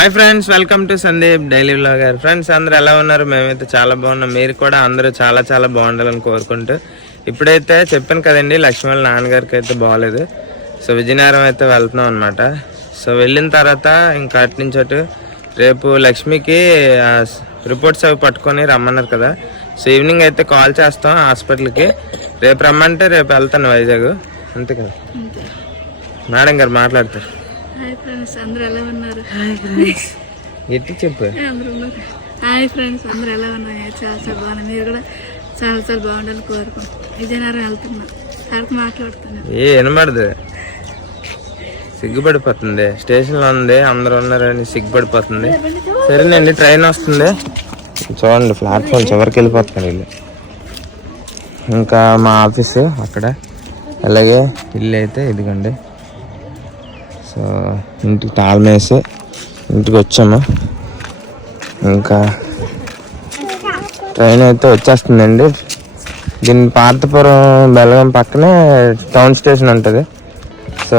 Hi friends, welcome to Sandeep daily vlogger. Friends అందరూ ఎలా ఉన్నారు? మేమైతే చాలా బాగున్నాం. మీరు కూడా అందరూ చాలా చాలా బాగుండాలని కోరుకుంటూ ఇప్పుడైతే చెప్పాను కదండి, లక్ష్మీ వాళ్ళ నాన్నగారికి అయితే బాగోలేదు. సో విజయనగరం అయితే వెళ్తున్నాం అనమాట. సో వెళ్ళిన తర్వాత ఇంకా అటు నుంచి అటు రేపు లక్ష్మికి రిపోర్ట్స్ అవి పట్టుకొని రమ్మన్నారు కదా. సో ఈవినింగ్ అయితే కాల్ చేస్తాం హాస్పిటల్కి. రేపు రమ్మంటే రేపు వెళ్తాను వైజాగ్, అంతే కదా మేడం గారు మాట్లాడతారు. హాయ్ ఫ్రెండ్స్, అందరూ ఎలా ఉన్నారు? ఎట్టి చెప్పు. హాయ్ ఫ్రెండ్స్, అందరూ ఎలా ఉన్నారు? చాలా చాలా బాగున్నాయి. మీరు కూడా చాలా చాలా బాగుండాలని కోరుకుంటాం. విజయనగరం వెళ్తున్నా, అక్కడికి మాట్లాడుతున్నాను. వినబడదు, సిగ్గుపడిపోతుంది. స్టేషన్లో ఉంది, అందరూ ఉన్నారని సిగ్గుపడిపోతుంది. సరేనండి, ట్రైన్ వస్తుంది చూడండి. ప్లాట్ఫామ్ చివరికి వెళ్ళిపోతున్నారు వీళ్ళు. ఇంకా మా ఆఫీసు అక్కడ, అలాగే ఇల్లు అయితే ఇదిగోండి. సో ఇంటికి తాళం వేసి ఇంటికి వచ్చాము. ఇంకా ట్రైన్ అయితే వచ్చేస్తుందండి. దీని పార్థపురం బెల్లం పక్కనే టౌన్ స్టేషన్ ఉంటుంది. సో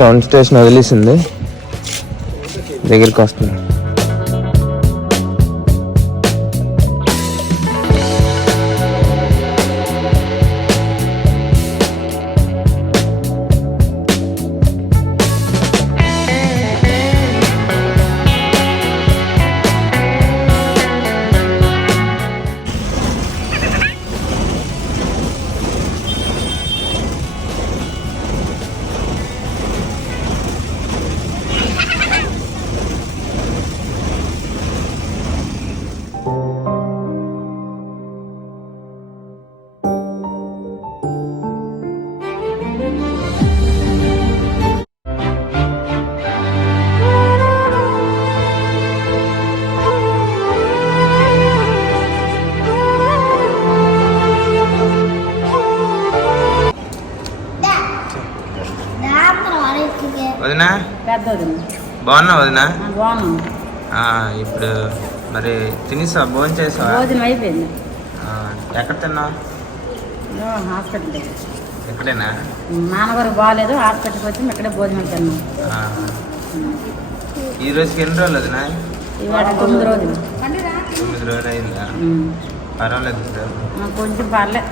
టౌన్ స్టేషన్ వదిలేసింది, దగ్గరికి వస్తుంది. వదినా బాగున్నా? వదినా ఇప్పుడు మరి తినేసా, భోజనం చేసావా? భోజనం అయిపోయింది. ఎక్కడ తిన్నావు? హాస్పిటల్. ఎక్కడైనా? నాన్నగారు బాగాలేదు, హాస్పిటల్కి వచ్చి ఇక్కడే భోజనం తిన్నాం. ఈ రోజుకి ఎన్ని రోజులు వదినా? ఇవాళ 9 రోజులు. 9 రోజులు అయిందా? పర్వాలేదు సార్, కొంచెం పర్లే.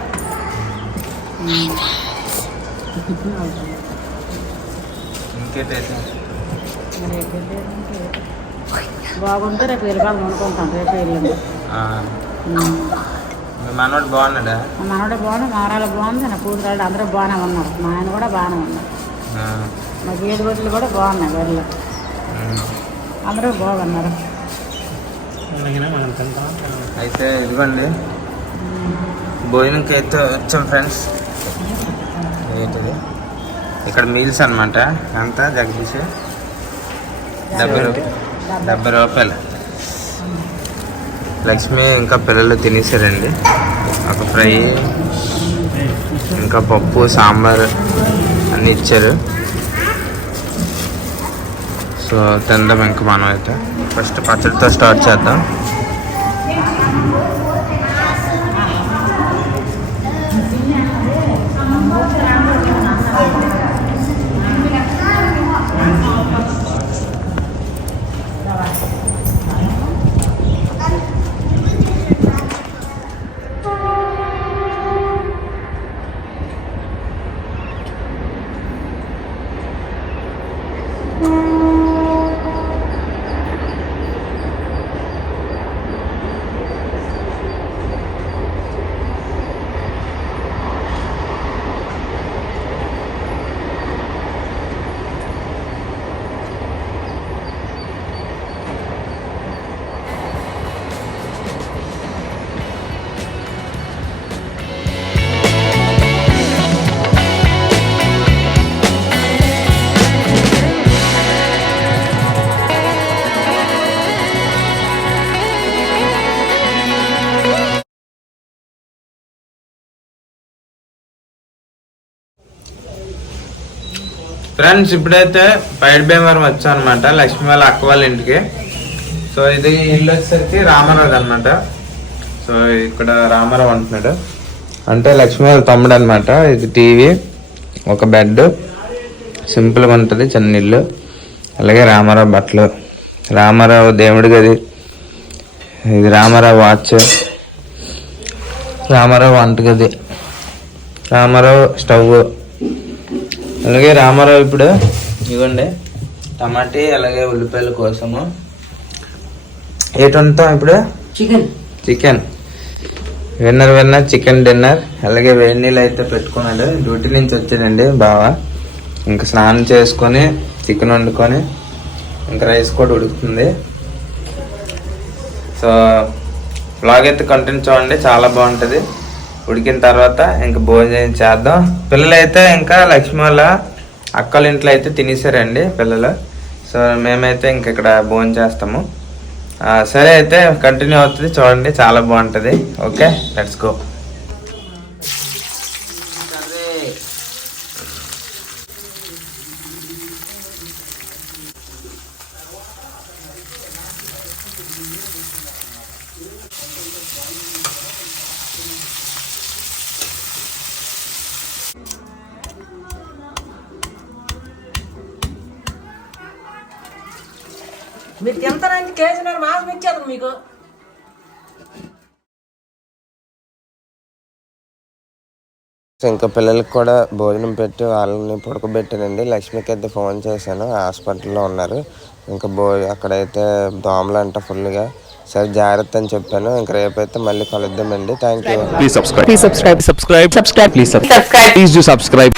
ఇంకేటైతే బాగుంటే రేపు వెళ్ళాలి అనుకుంటాం. రేపు వెళ్ళండి. మీ మనోడు బాగున్నాడా? మా మనోడు బాగుంది, మా ఆరాలు బాగుంది, నా కూతురాళ్ళు అందరూ బాగానే ఉన్నారు. మా ఆయన కూడా బాగానే ఉన్నారు. మా 7 రోజులు కూడా బాగున్నాయి. వెళ్ళి అందరూ బాగున్నారు. అయితే ఇదిగోండి భోజనంకి అయితే వచ్చాం ఫ్రెండ్స్. ఏంటిది ఇక్కడ మీల్స్ అనమాట. ఎంత జగదీష్? 70 రూపాయలు. లక్ష్మి ఇంకా పిల్లలు తినేసారండి. ఒక ఫ్రై, ఇంకా పప్పు, సాంబార్ అన్నీ ఇచ్చారు. సో తిందాం ఇంకా మనం అయితే. ఫస్ట్ పచ్చడితో స్టార్ట్ చేద్దాం. ఫ్రెండ్స్ ఇప్పుడైతే పైడి భీమవరం వచ్చాం అనమాట, లక్ష్మి వాళ్ళ అక్క వాళ్ళ ఇంటికి. సో ఇది ఇల్లు వచ్చేసరికి రామారావు అనమాట. సో ఇక్కడ రామారావు అంటున్నాడు, అంటే లక్ష్మి వాళ్ళ తమ్ముడు అనమాట. ఇది టీవీ, ఒక బెడ్, సింపుల్గా ఉంటుంది, చిన్న ఇల్లు. అలాగే రామారావు బట్టలు రామారావు దేవుడి గది, ఇది రామారావు వాచ్, రామారావు వంటగది, రామారావు స్టవ్, అలాగే రామారావు ఇప్పుడు ఇవ్వండి టమాటీ అలాగే ఉల్లిపాయల కోసము ఏటి వండుతాం ఇప్పుడు చికెన్ విన్నర్ చికెన్ డిన్నర్. అలాగే వేడి నీళ్ళు అయితే పెట్టుకున్నాడు, డ్యూటీ నుంచి వచ్చాడండి బావా. ఇంకా స్నానం చేసుకొని చికెన్ వండుకొని ఇంకా రైస్ కూడా ఉడుకుతుంది. సో వ్లాగ్ అయితే కంటిన్యూ చూడండి, చాలా బాగుంటుంది. ఉడికిన తర్వాత ఇంకా భోజనం చేద్దాం. పిల్లలు అయితే ఇంకా లక్ష్మి వాళ్ళ అక్కల ఇంట్లో అయితే తినేసారండి పిల్లలు. సో మేమైతే ఇంక ఇక్కడ భోజనం చేస్తాము. సరే అయితే కంటిన్యూ అవుతుంది చూడండి, చాలా బాగుంటుంది. Okay let's go. మీరు తింటారంటే కేజీన్నర మాసం ఇచ్చేది మీకు. ఇంకా పిల్లలకి కూడా భోజనం పెట్టి వాళ్ళని పడుకోబెట్టానండి. లక్ష్మికి అయితే ఫోన్ చేశాను, హాస్పిటల్లో ఉన్నారు. ఇంకా అక్కడైతే దోమలు అంట ఫుల్గా. సరే జాగ్రత్త అని చెప్పాను. ఇంక రేపైతే మళ్ళీ కలుద్దామండి. Thank you. Please subscribe. Please subscribe. Subscribe. Subscribe. Please subscribe. Please do subscribe.